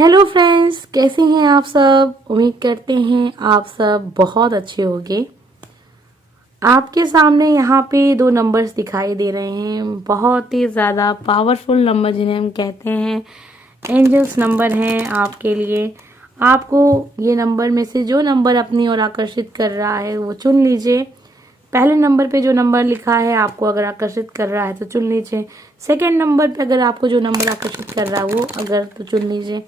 Hello friends, कैसे हैं आप सब। उम्मीद करते हैं आप सब बहुत अच्छे होंगे। आपके सामने यहाँ पे दो नंबर्स दिखाई दे रहे हैं, बहुत ही ज़्यादा पावरफुल नंबर जिन्हें हम कहते हैं एंजल्स नंबर हैं आपके लिए। आपको ये नंबर में से जो नंबर अपनी ओर आकर्षित कर रहा है वो चुन लीजिए। पहले नंबर पे जो नंबर लिखा है आपको अगर आकर्षित कर रहा है तो चुन लीजिए। सेकंड नंबर पे अगर आपको जो नंबर आकर्षित कर रहा है वो अगर तो चुन लीजिए।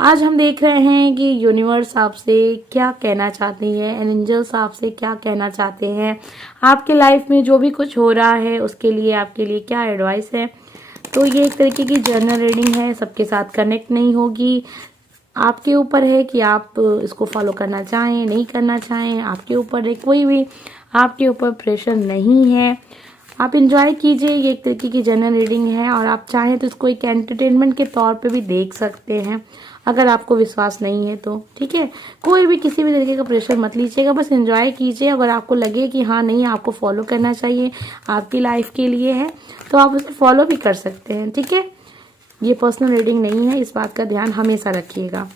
आज हम देख रहे हैं कि यूनिवर्स आपसे क्या कहना चाहती है, एंजल्स आपसे क्या कहना चाहते हैं, आपके लाइफ में जो भी कुछ हो रहा है उसके लिए आपके लिए क्या एडवाइस है। तो ये एक तरीके की जर्नल रीडिंग है, सबके साथ कनेक्ट नहीं होगी। आपके ऊपर है कि आप इसको फॉलो करना चाहें नहीं करना चाहें, आपके ऊपर है। कोई भी आपके ऊपर प्रेशर नहीं है, आप इंजॉय कीजिए। ये एक तरीके की जनरल रीडिंग है और आप चाहें तो इसको एक एंटरटेनमेंट के तौर पे भी देख सकते हैं अगर आपको विश्वास नहीं है तो। ठीक है, कोई भी किसी भी तरीके का प्रेशर मत लीजिएगा, बस एंजॉय कीजिए। अगर आपको लगे कि हाँ नहीं आपको फॉलो करना चाहिए, आपकी लाइफ के लिए है, तो आप उसे फॉलो भी कर सकते हैं। ठीक है, ये पर्सनल रीडिंग नहीं है, इस बात का ध्यान हमेशा रखिएगा।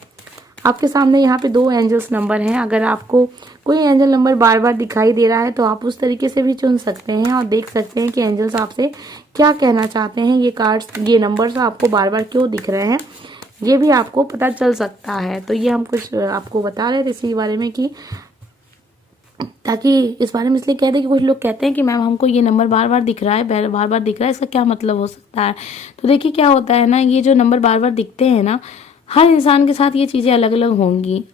आपके सामने यहाँ पे दो एंजल्स नंबर हैं। अगर आपको कोई एंजल नंबर बार बार दिखाई दे रहा है तो आप उस तरीके से भी चुन सकते हैं और देख सकते हैं कि एंजल्स आपसे क्या कहना चाहते हैं। ये कार्ड्स, ये नंबर्स आपको बार बार क्यों दिख रहे हैं, ये भी आपको पता चल सकता है। तो ये हम कुछ आपको बता रहे थे इसी बारे में कि ताकि इस बारे में इसलिए कहते हैं कि कुछ लोग कहते हैं कि मैम हमको ये नंबर बार बार दिख रहा है, बार बार दिख रहा है, इसका क्या मतलब हो सकता है। तो देखिए क्या होता है ना, ये जो नंबर बार बार दिखते हैं ना, हर इंसान के साथ ये चीज़ें अलग अलग होंगी।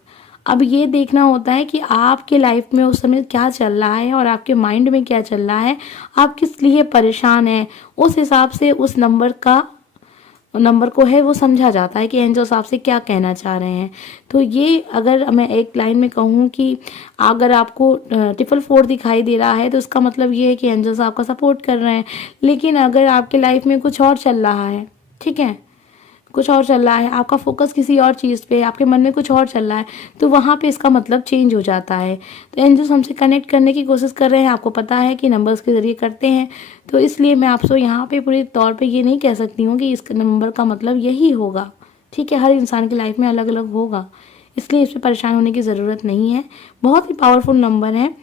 अब ये देखना होता है कि आपके लाइफ में उस समय क्या चल रहा है और आपके माइंड में क्या चल रहा है, आप किस लिए परेशान हैं, उस हिसाब से उस नंबर को है वो समझा जाता है कि एंजल्स आपसे क्या कहना चाह रहे हैं। तो ये अगर मैं एक लाइन में कहूँ कि अगर आपको 444 दिखाई दे रहा है तो इसका मतलब ये है कि एंजल्स आपका सपोर्ट कर रहे हैं। लेकिन अगर आपके लाइफ में कुछ और चल रहा है, ठीक है, कुछ और चल रहा है, आपका फोकस किसी और चीज़ पे, आपके मन में कुछ और चल रहा है, तो वहाँ पे इसका मतलब चेंज हो जाता है। तो एंजल्स हमसे कनेक्ट करने की कोशिश कर रहे हैं, आपको पता है कि नंबर्स के ज़रिए करते हैं। तो इसलिए मैं आपसे यहाँ पे पूरे तौर पे ये नहीं कह सकती हूँ कि इस नंबर का मतलब यही होगा। ठीक है, हर इंसान की लाइफ में अलग अलग होगा, इसलिए इस पर परेशान होने की ज़रूरत नहीं है। बहुत ही पावरफुल नंबर है।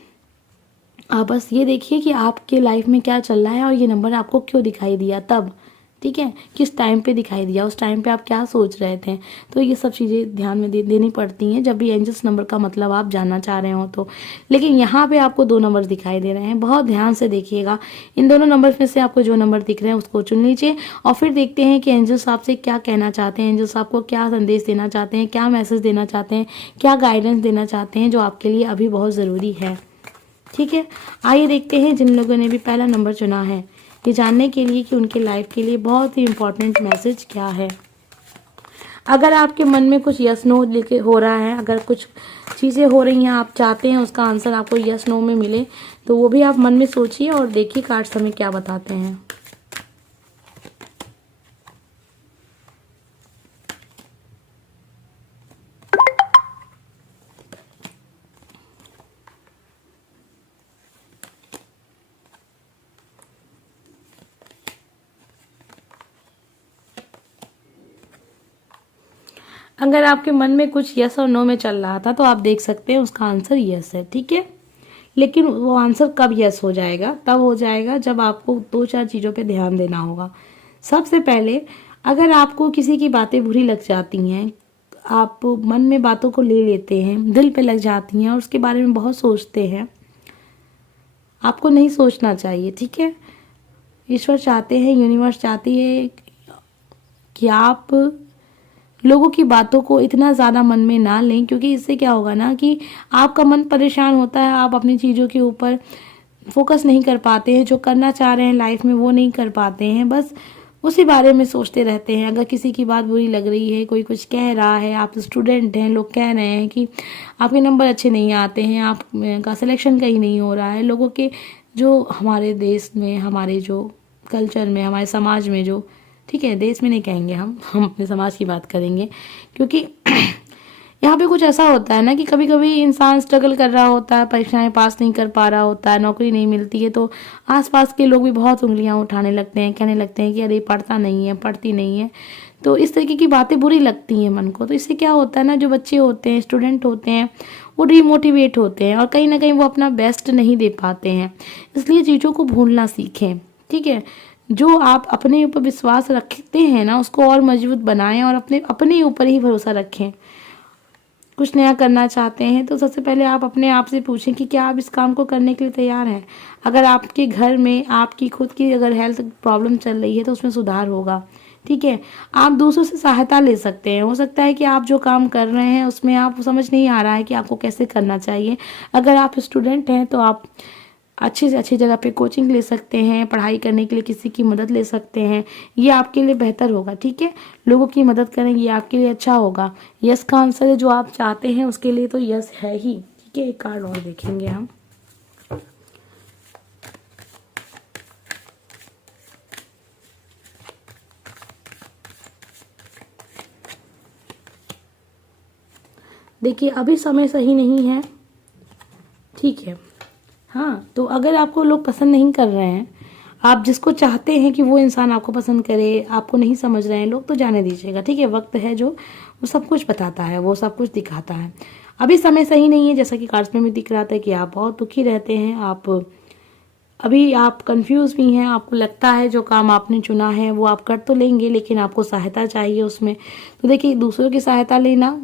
आप बस ये देखिए कि आपके लाइफ में क्या चल रहा है और ये नंबर आपको क्यों दिखाई दिया तब। ठीक है, किस टाइम पे दिखाई दिया, उस टाइम पे आप क्या सोच रहे थे। तो ये सब चीज़ें ध्यान में देनी पड़ती हैं जब भी एंजल्स नंबर का मतलब आप जानना चाह रहे हो तो। लेकिन यहाँ पे आपको दो नंबर दिखाई दे रहे हैं, बहुत ध्यान से देखिएगा। इन दोनों नंबर्स में से आपको जो नंबर दिख रहे हैं उसको चुन लीजिए और फिर देखते हैं कि एंजल्स आपसे क्या कहना चाहते हैं, एंजल्स आपको क्या संदेश देना चाहते हैं, क्या मैसेज देना चाहते हैं, क्या गाइडेंस देना चाहते हैं जो आपके लिए अभी बहुत ज़रूरी है। ठीक है, आइए देखते हैं जिन लोगों ने भी पहला नंबर चुना है, ये जानने के लिए कि उनके लाइफ के लिए बहुत ही इम्पोर्टेंट मैसेज क्या है। अगर आपके मन में कुछ यस नो लेके हो रहा है, अगर कुछ चीज़ें हो रही हैं आप चाहते हैं उसका आंसर आपको यस नो में मिले, तो वो भी आप मन में सोचिए और देखिए कार्ड्स हमें क्या बताते हैं। अगर आपके मन में कुछ यस और नो में चल रहा था तो आप देख सकते हैं उसका आंसर यस है। ठीक है, लेकिन वो आंसर कब यस हो जाएगा, तब हो जाएगा जब आपको दो चार चीज़ों पे ध्यान देना होगा। सबसे पहले, अगर आपको किसी की बातें बुरी लग जाती हैं, आप मन में बातों को ले लेते हैं, दिल पे लग जाती हैं और उसके बारे में बहुत सोचते हैं, आपको नहीं सोचना चाहिए। ठीक है, ईश्वर चाहते हैं, यूनिवर्स चाहती है कि आप लोगों की बातों को इतना ज़्यादा मन में ना लें, क्योंकि इससे क्या होगा ना कि आपका मन परेशान होता है, आप अपनी चीज़ों के ऊपर फोकस नहीं कर पाते हैं, जो करना चाह रहे हैं लाइफ में वो नहीं कर पाते हैं, बस उसी बारे में सोचते रहते हैं। अगर किसी की बात बुरी लग रही है, कोई कुछ कह रहा है, आप स्टूडेंट हैं, लोग कह रहे हैं कि आपके नंबर अच्छे नहीं आते हैं, आपका सिलेक्शन कहीं नहीं हो रहा है, लोगों के जो हमारे देश में, हमारे जो कल्चर में, हमारे समाज में जो, ठीक है, देश में नहीं कहेंगे, हम अपने समाज की बात करेंगे, क्योंकि यहाँ पे कुछ ऐसा होता है ना कि कभी कभी इंसान स्ट्रगल कर रहा होता है, परीक्षाएं पास नहीं कर पा रहा होता है, नौकरी नहीं मिलती है, तो आसपास के लोग भी बहुत उंगलियां उठाने लगते हैं, कहने लगते हैं कि अरे पढ़ता नहीं है, पढ़ती नहीं है। तो इस तरीके की बातें बुरी लगती हैं मन को। तो इससे क्या होता है ना, जो बच्चे होते हैं, स्टूडेंट होते हैं, वो डिमोटिवेट होते हैं और कहीं ना कहीं वो अपना बेस्ट नहीं दे पाते हैं। इसलिए चीज़ों को भूलना सीखें, ठीक है। जो आप अपने ऊपर विश्वास रखते हैं ना, उसको और मजबूत बनाएं और अपने अपने ऊपर ही भरोसा रखें। कुछ नया करना चाहते हैं तो सबसे पहले आप अपने आप से पूछें कि क्या आप इस काम को करने के लिए तैयार हैं। अगर आपके घर में आपकी खुद की अगर हेल्थ प्रॉब्लम चल रही है तो उसमें सुधार होगा, ठीक है। आप दूसरों से सहायता ले सकते हैं। हो सकता है कि आप जो काम कर रहे हैं उसमें आप समझ नहीं आ रहा है कि आपको कैसे करना चाहिए। अगर आप स्टूडेंट हैं तो आप अच्छी से अच्छी जगह पे कोचिंग ले सकते हैं, पढ़ाई करने के लिए किसी की मदद ले सकते हैं। ये आपके लिए बेहतर होगा, ठीक है। लोगों की मदद करेंगे, ये आपके लिए अच्छा होगा। यस का आंसर है जो आप चाहते हैं उसके लिए तो यस है ही, ठीक है। एक कार्ड और देखेंगे हम। देखिए अभी समय सही नहीं है, ठीक है। हाँ, तो अगर आपको लोग पसंद नहीं कर रहे हैं, आप जिसको चाहते हैं कि वो इंसान आपको पसंद करे, आपको नहीं समझ रहे हैं लोग, तो जाने दीजिएगा, ठीक है। वक्त है जो वो सब कुछ बताता है, वो सब कुछ दिखाता है। अभी समय सही नहीं है, जैसा कि कार्ड्स में भी दिख रहा था कि आप बहुत दुखी रहते हैं। अभी आप कंफ्यूज भी हैं, आपको लगता है जो काम आपने चुना है वो आप कर तो लेंगे, लेकिन आपको सहायता चाहिए उसमें। तो देखिए दूसरों की सहायता लेना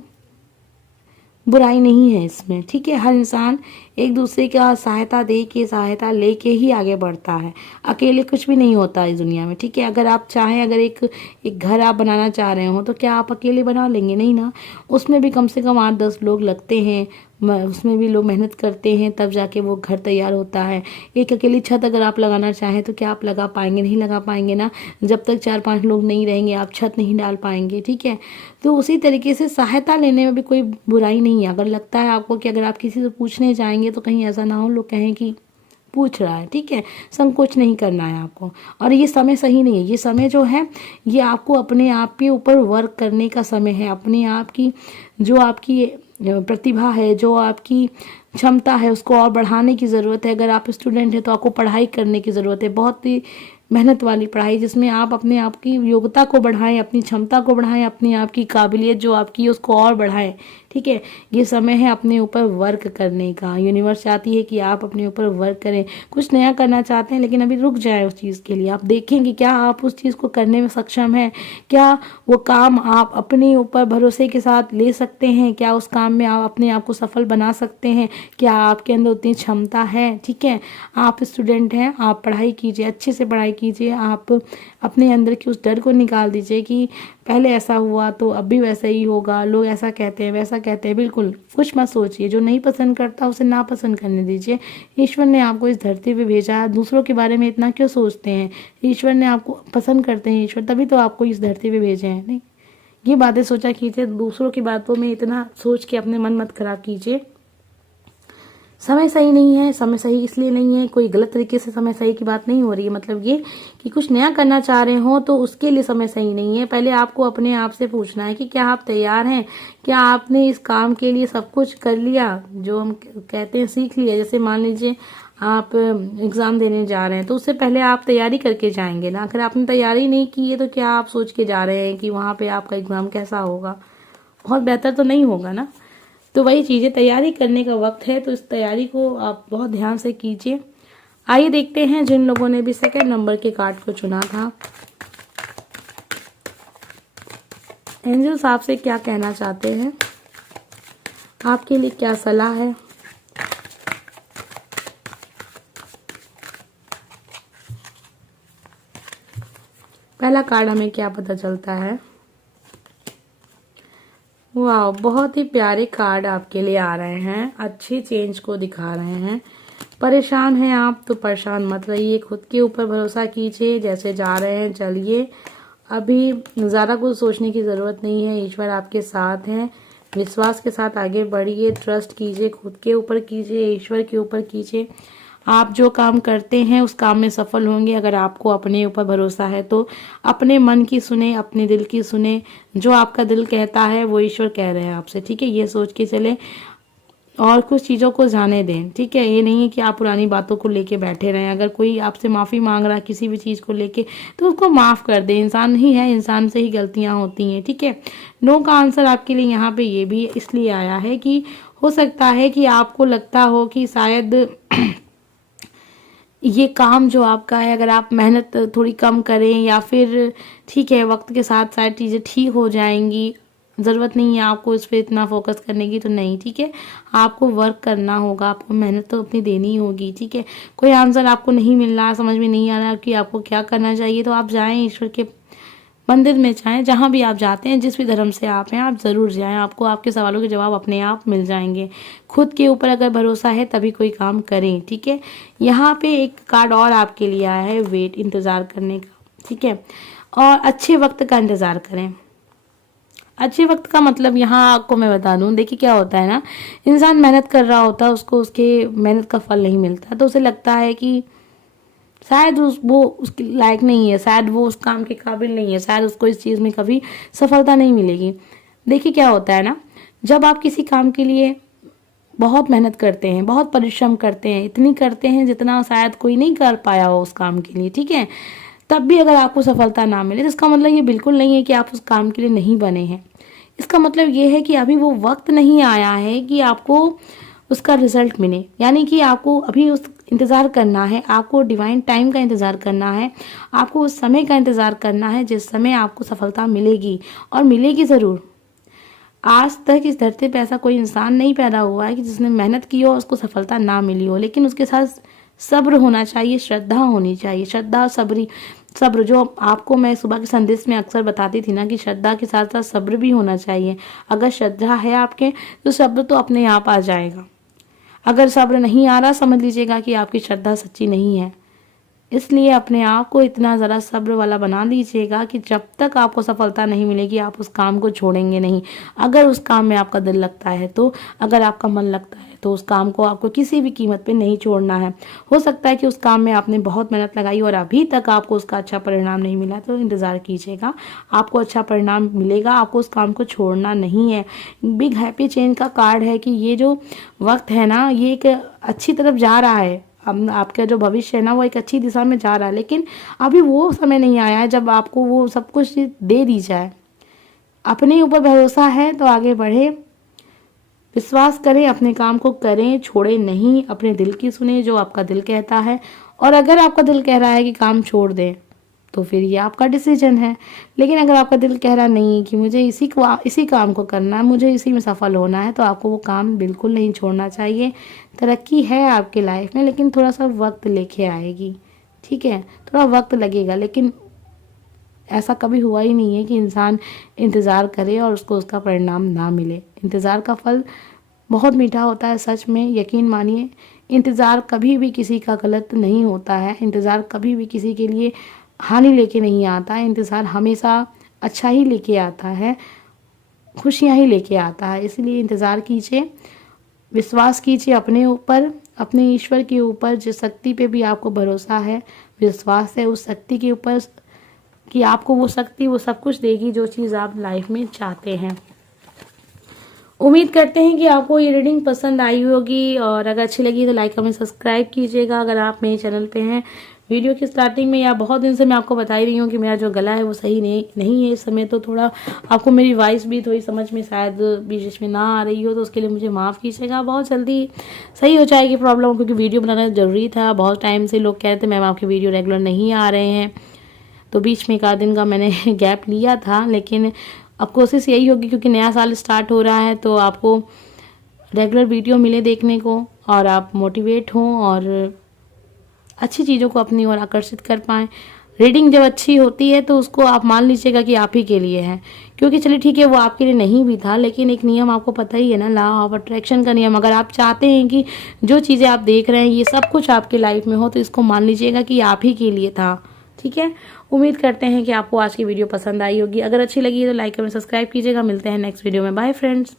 बुराई नहीं है इसमें, ठीक है। हर इंसान एक दूसरे का सहायता दे के, सहायता लेके ही आगे बढ़ता है। अकेले कुछ भी नहीं होता इस दुनिया में, ठीक है। अगर आप चाहें, अगर एक घर आप बनाना चाह रहे हो तो क्या आप अकेले बना लेंगे? नहीं ना। उसमें भी कम से कम 8-10 लोग लगते हैं, उसमें भी लोग मेहनत करते हैं, तब जाके वो घर तैयार होता है। एक अकेली छत अगर आप लगाना चाहें तो क्या आप लगा पाएंगे? नहीं लगा पाएंगे ना। जब तक 4-5 लोग नहीं रहेंगे आप छत नहीं डाल पाएंगे, ठीक है। तो उसी तरीके से सहायता लेने में भी कोई बुराई नहीं है। अगर लगता है आपको कि अगर आप किसी से पूछने जाएंगे तो कहीं ऐसा ना हो लोग कहें कि पूछ रहा है, ठीक है। संकोच नहीं करना है आपको। और ये समय सही नहीं है। ये समय जो है ये आपको अपने आप के ऊपर वर्क करने का समय है। अपने आप की जो आपकी प्रतिभा है, जो आपकी क्षमता है, उसको और बढ़ाने की ज़रूरत है। अगर आप स्टूडेंट हैं तो आपको पढ़ाई करने की ज़रूरत है, बहुत ही मेहनत वाली पढ़ाई, जिसमें आप अपने आप की योग्यता को बढ़ाएं, अपनी क्षमता को बढ़ाएं, अपनी आप की काबिलियत जो आपकी है उसको और बढ़ाएं, ठीक है। ये समय है अपने ऊपर वर्क करने का। यूनिवर्स चाहती है कि आप अपने ऊपर वर्क करें। कुछ नया करना चाहते हैं लेकिन अभी रुक जाए उस चीज़ के लिए। आप देखें कि क्या आप उस चीज़ को करने में सक्षम हैं, क्या वो काम आप अपने ऊपर भरोसे के साथ ले सकते हैं, क्या उस काम में आप अपने आप को सफल बना सकते हैं, क्या आपके अंदर उतनी क्षमता है, ठीक है। आप स्टूडेंट हैं, आप पढ़ाई कीजिए, अच्छे से पढ़ाई कीजिए। आप अपने अंदर की उस डर को निकाल दीजिए कि पहले ऐसा हुआ तो अब भी वैसा ही होगा, लोग ऐसा कहते हैं वैसा कहते हैं। बिल्कुल कुछ मत सोचिए। जो नहीं पसंद करता उसे ना पसंद करने दीजिए। ईश्वर ने आपको इस धरती पे भेजा है, दूसरों के बारे में इतना क्यों सोचते हैं? ईश्वर ने आपको पसंद करते हैं, ईश्वर तभी तो आपको इस धरती पे भेजे हैं। नहीं, ये बातें सोचा कीजिए। दूसरों की बातों में इतना सोच के अपने मन मत खराब कीजिए। समय सही नहीं है। समय सही इसलिए नहीं है, कोई गलत तरीके से समय सही की बात नहीं हो रही है। मतलब ये कि कुछ नया करना चाह रहे हो तो उसके लिए समय सही नहीं है। पहले आपको अपने आप से पूछना है कि क्या आप तैयार हैं, क्या आपने इस काम के लिए सब कुछ कर लिया, जो हम कहते हैं सीख लिया। जैसे मान लीजिए आप एग्जाम देने जा रहे हैं तो उससे पहले आप तैयारी करके जाएंगे ना। अगर आपने तैयारी नहीं की है तो क्या आप सोच के जा रहे हैं कि वहां पे आपका एग्जाम कैसा होगा? बहुत बेहतर तो नहीं होगा ना। तो वही चीज़ें, तैयारी करने का वक्त है तो इस तैयारी को आप बहुत ध्यान से कीजिए। आइए देखते हैं जिन लोगों ने भी सेकंड नंबर के कार्ड को चुना था, एंजल्स आपसे क्या कहना चाहते हैं, आपके लिए क्या सलाह है। पहला कार्ड हमें क्या पता चलता है? वाह, बहुत ही प्यारे कार्ड आपके लिए आ रहे हैं। अच्छी चेंज को दिखा रहे हैं। परेशान हैं आप तो परेशान मत रहिए, खुद के ऊपर भरोसा कीजिए। जैसे जा रहे हैं चलिए, अभी ज़्यादा कुछ सोचने की ज़रूरत नहीं है। ईश्वर आपके साथ हैं, विश्वास के साथ आगे बढ़िए। ट्रस्ट कीजिए, खुद के ऊपर कीजिए, ईश्वर के ऊपर कीजिए। आप जो काम करते हैं उस काम में सफल होंगे। अगर आपको अपने ऊपर भरोसा है तो अपने मन की सुने, अपने दिल की सुने। जो आपका दिल कहता है वो ईश्वर कह रहे हैं आपसे, ठीक है। ये सोच के चले। और कुछ चीज़ों को जाने दें, ठीक है। ये नहीं है कि आप पुरानी बातों को लेके बैठे रहें। अगर कोई आपसे माफ़ी मांग रहा है किसी भी चीज़ को लेके, तो उसको माफ़ कर दें। इंसान ही है, इंसान से ही गलतियां होती हैं, ठीक है। नो का आंसर आपके लिए यहाँ पे ये भी इसलिए आया है कि हो सकता है कि आपको लगता हो कि शायद ये काम जो आपका है, अगर आप मेहनत थोड़ी कम करें या फिर ठीक है वक्त के साथ शायद चीज़ें ठीक हो जाएंगी, ज़रूरत नहीं है आपको इस पे इतना फोकस करने की, तो नहीं, ठीक है। आपको वर्क करना होगा, आपको मेहनत तो अपनी देनी ही होगी, ठीक है। कोई आंसर आपको नहीं मिल रहा, समझ में नहीं आ रहा कि आपको क्या करना चाहिए, तो आप जाएं ईश्वर के मंदिर में, चाहें जहाँ भी आप जाते हैं, जिस भी धर्म से आप हैं, आप ज़रूर जाएं। आपको आपके सवालों के जवाब अपने आप मिल जाएंगे। खुद के ऊपर अगर भरोसा है तभी कोई काम करें, ठीक है। यहाँ पे एक कार्ड और आपके लिए आया है, वेट, इंतज़ार करने का, ठीक है। और अच्छे वक्त का इंतज़ार करें। अच्छे वक्त का मतलब यहाँ आपको मैं बता दूं, देखिए क्या होता है ना, इंसान मेहनत कर रहा होता है, उसको उसके मेहनत का फल नहीं मिलता, तो उसे लगता है कि शायद वो उसके लायक नहीं है, शायद वो उस काम के काबिल नहीं है, शायद उसको इस चीज़ में कभी सफलता नहीं मिलेगी। देखिए क्या होता है ना, जब आप किसी काम के लिए बहुत मेहनत करते हैं, बहुत परिश्रम करते हैं, इतनी करते हैं जितना शायद कोई नहीं कर पाया हो उस काम के लिए, ठीक है, तब भी अगर आपको सफलता ना मिले, तो इसका मतलब ये बिल्कुल नहीं है कि आप उस काम के लिए नहीं बने हैं। इसका मतलब ये है कि अभी वो वक्त नहीं आया है कि आपको उसका रिजल्ट मिले, यानी कि आपको अभी उस इंतज़ार करना है, आपको डिवाइन टाइम का इंतज़ार करना है, आपको उस समय का इंतज़ार करना है जिस समय आपको सफलता मिलेगी, और मिलेगी ज़रूर। आज तक इस धरती पे ऐसा कोई इंसान नहीं पैदा हुआ है कि जिसने मेहनत की हो उसको सफलता ना मिली हो, लेकिन उसके साथ सब्र होना चाहिए, श्रद्धा होनी चाहिए। श्रद्धा, सब्र जो आपको मैं सुबह के संदेश में अक्सर बताती थी ना, कि श्रद्धा के साथ साथ सब्र भी होना चाहिए। अगर श्रद्धा है आपके, तो सब्र तो अपने आप आ जाएगा। अगर सब्र नहीं आ रहा, समझ लीजिएगा कि आपकी श्रद्धा सच्ची नहीं है। इसलिए अपने आप को इतना ज़रा सब्र वाला बना लीजिएगा कि जब तक आपको सफलता नहीं मिलेगी आप उस काम को छोड़ेंगे नहीं। अगर उस काम में आपका दिल लगता है तो, अगर आपका मन लगता है तो उस काम को आपको किसी भी कीमत पे नहीं छोड़ना है। हो सकता है कि उस काम में आपने बहुत मेहनत लगाई और अभी तक आपको उसका अच्छा परिणाम नहीं मिला, तो इंतज़ार कीजिएगा, आपको अच्छा परिणाम मिलेगा। आपको उस काम को छोड़ना नहीं है। बिग हैप्पी चेंज का कार्ड है कि ये जो वक्त है ना, ये एक अच्छी तरफ जा रहा है। अब आपका जो भविष्य है ना, वो एक अच्छी दिशा में जा रहा है, लेकिन अभी वो समय नहीं आया है जब आपको वो सब कुछ दे दी जाए। अपने ऊपर भरोसा है तो आगे बढ़े, विश्वास करें, अपने काम को करें, छोड़े नहीं, अपने दिल की सुने जो आपका दिल कहता है। और अगर आपका दिल कह रहा है कि काम छोड़ दें, तो फिर ये आपका डिसीजन है। लेकिन अगर आपका दिल कह रहा नहीं कि मुझे इसी काम को करना है, मुझे इसी में सफल होना है, तो आपको वो काम बिल्कुल नहीं छोड़ना चाहिए। तरक्की है आपके लाइफ में, लेकिन थोड़ा सा वक्त लेके आएगी, ठीक है, थोड़ा वक्त लगेगा। लेकिन ऐसा कभी हुआ ही नहीं है कि इंसान इंतज़ार करे और उसको उसका परिणाम ना मिले। इंतज़ार का फल बहुत मीठा होता है, सच में यकीन मानिए। इंतज़ार कभी भी किसी का गलत नहीं होता है, इंतज़ार कभी भी किसी के लिए हानि लेके नहीं आता है। इंतज़ार हमेशा अच्छा ही लेके आता है, खुशियाँ ही लेके आता है। इसलिए इंतज़ार कीजिए, विश्वास कीजिए अपने ऊपर, अपने ईश्वर के ऊपर, जिस शक्ति पे भी आपको भरोसा है, विश्वास है उस शक्ति के ऊपर कि आपको वो शक्ति वो सब कुछ देगी जो चीज़ आप लाइफ में चाहते हैं। उम्मीद करते हैं कि आपको ये रीडिंग पसंद आई होगी, और अगर अच्छी लगी तो लाइक कमेंट सब्सक्राइब कीजिएगा। अगर आप मेरे चैनल पे हैं, वीडियो की स्टार्टिंग में या बहुत दिन से मैं आपको बता ही रही हूँ कि मेरा जो गला है वो सही नहीं है इस समय, तो थोड़ा आपको मेरी वॉइस भी थोड़ी समझ में शायद बीच में ना आ रही हो, तो उसके लिए मुझे माफ़ कीजिएगा। बहुत जल्दी सही हो जाएगी प्रॉब्लम, क्योंकि वीडियो बनाना ज़रूरी था। बहुत टाइम से लोग कह रहे थे मैम आपके वीडियो रेगुलर नहीं आ रहे हैं, तो बीच में एक आध दिन का मैंने गैप लिया था। लेकिन अब कोशिश यही होगी, क्योंकि नया साल स्टार्ट हो रहा है, तो आपको रेगुलर वीडियो मिले देखने को, और आप मोटिवेट हों और अच्छी चीज़ों को अपनी ओर आकर्षित कर पाएँ। रीडिंग जब अच्छी होती है तो उसको आप मान लीजिएगा कि आप ही के लिए है, क्योंकि चलिए ठीक है वो आपके लिए नहीं भी था, लेकिन एक नियम आपको पता ही है ना, लॉ ऑफ अट्रैक्शन का नियम। अगर आप चाहते हैं कि जो चीज़ें आप देख रहे हैं ये सब कुछ आपके लाइफ में हो, तो इसको मान लीजिएगा कि आप ही के लिए था, ठीक है। उम्मीद करते हैं कि आपको आज की वीडियो पसंद आई होगी। अगर अच्छी लगी तो लाइक कमेंट सब्सक्राइब कीजिएगा। मिलते हैं नेक्स्ट वीडियो में। Bye friends.